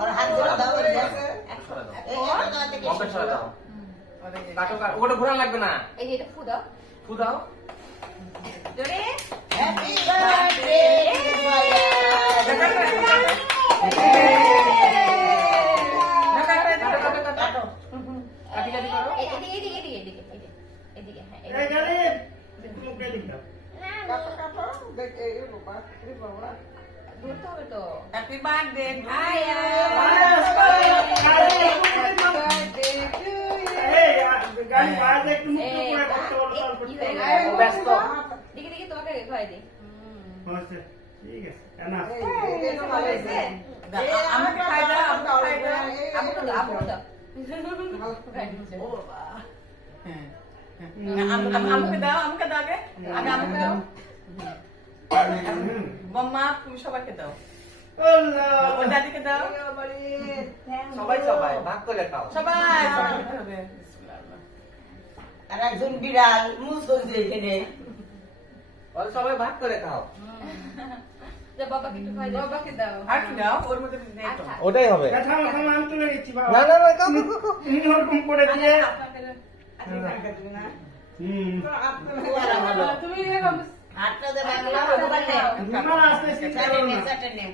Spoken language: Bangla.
और हाथ जोड़ दाও ওটা ঘোরা লাগবে না। এই যে এটা ফু দাও। ফু দাও। জোরে হ্যাপি বার্থডে কাটি কাটি করো। এদিকে এদিকে এদিকে এদিকে এদিকে এদিকে হ্যাঁ এই এদিকে। গালি মুখে দিন দাও কাটো কাটো দেখ এই বাবা এই বাবা ধরতে হবে তো। হ্যাপি বার্থডে আয়া এই গালি বাজে একটু মুখ করে করতে বলো তারপর ব্যস্ত। দেখি দেখি তোমাকে খাওয়াই দিই। হচ্ছে ঠিক আছে এনা আমাকে খাই দাও আমাকে খাই দাও আমুকে দাও আমুকে দাও। ও বাবা আমাকে দাও আগে আগে আমাকে দাও মাম্মা তুমি সবাইকে দাও আল্লাহ ও দাদিকে দাও সবাই সবাই ভাগ করে খাও। সবাই খেতে হবে আর একজন বিড়াল মুস হয়েছে এখানে বল সবাই ভাগ করে খাও। যা বাবাকে একটু খাওয়াই দাও। বাবাকে দাও। আর কি দাও ওর মধ্যে নেই তো ওটাই হবে। কথা কথা মান তুলে গেছি বাবা না না না কাউ তুমি ওরকম করে দিয়ে তুমি এরকম হাতটা দে বাংলা তোমার আসতে শিখতে চাটে নে